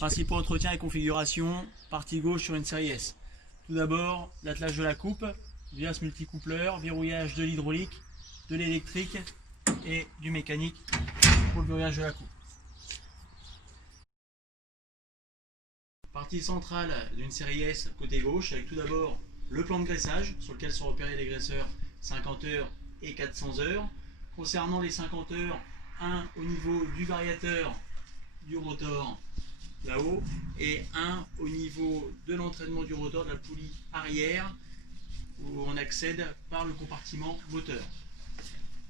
Principaux entretiens et configurations, partie gauche sur une série S. Tout d'abord, l'attelage de la coupe, via ce multicoupleur, verrouillage de l'hydraulique, de l'électrique et du mécanique pour le verrouillage de la coupe. Partie centrale d'une série S côté gauche, avec tout d'abord le plan de graissage sur lequel sont repérés les graisseurs 50 heures et 400 heures. Concernant les 50 heures, un au niveau du variateur du rotor là-haut et un au niveau de l'entraînement du rotor de la poulie arrière où on accède par le compartiment moteur.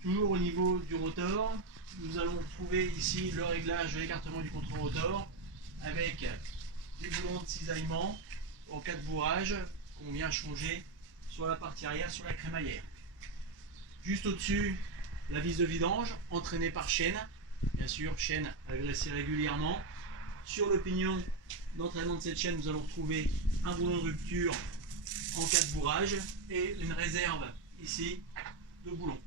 Toujours au niveau du rotor, nous allons trouver ici le réglage de l'écartement du contre-rotor avec des boulons de cisaillement en cas de bourrage qu'on vient changer sur la partie arrière, sur la crémaillère. Juste au-dessus, la vis de vidange entraînée par chaîne, bien sûr chaîne à graisser régulièrement. Sur le pignon d'entraînement de cette chaîne, nous allons retrouver un boulon de rupture en cas de bourrage et une réserve ici de boulons.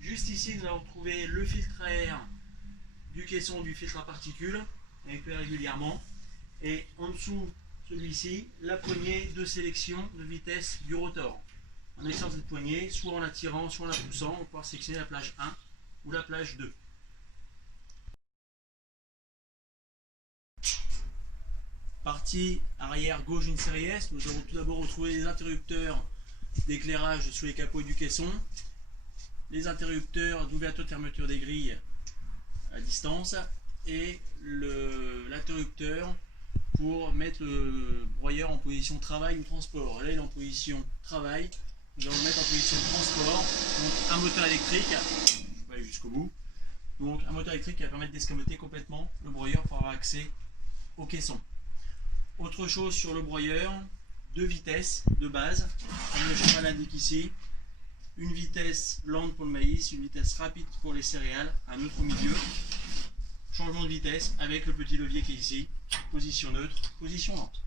Juste ici, nous allons retrouver le filtre à air du caisson du filtre à particules, récupéré régulièrement. Et en dessous, celui-ci, la poignée de sélection de vitesse du rotor. En exerçant cette poignée, soit en la tirant, soit en la poussant, on va pouvoir sélectionner la plage 1 ou la plage 2. Partie arrière gauche d'une série S, nous allons tout d'abord retrouver les interrupteurs d'éclairage sous les capots du caisson, les interrupteurs d'ouverture et fermeture des grilles à distance et l'interrupteur pour mettre le broyeur en position travail ou transport. Là il est en position travail, nous allons le mettre en position transport, donc un moteur électrique, on va aller jusqu'au bout, donc un moteur électrique qui va permettre d'escamoter complètement le broyeur pour avoir accès au caisson. Autre chose sur le broyeur, deux vitesses de base, comme le schéma l'indique ici, une vitesse lente pour le maïs, une vitesse rapide pour les céréales, un autre au milieu, changement de vitesse avec le petit levier qui est ici, position neutre, position lente.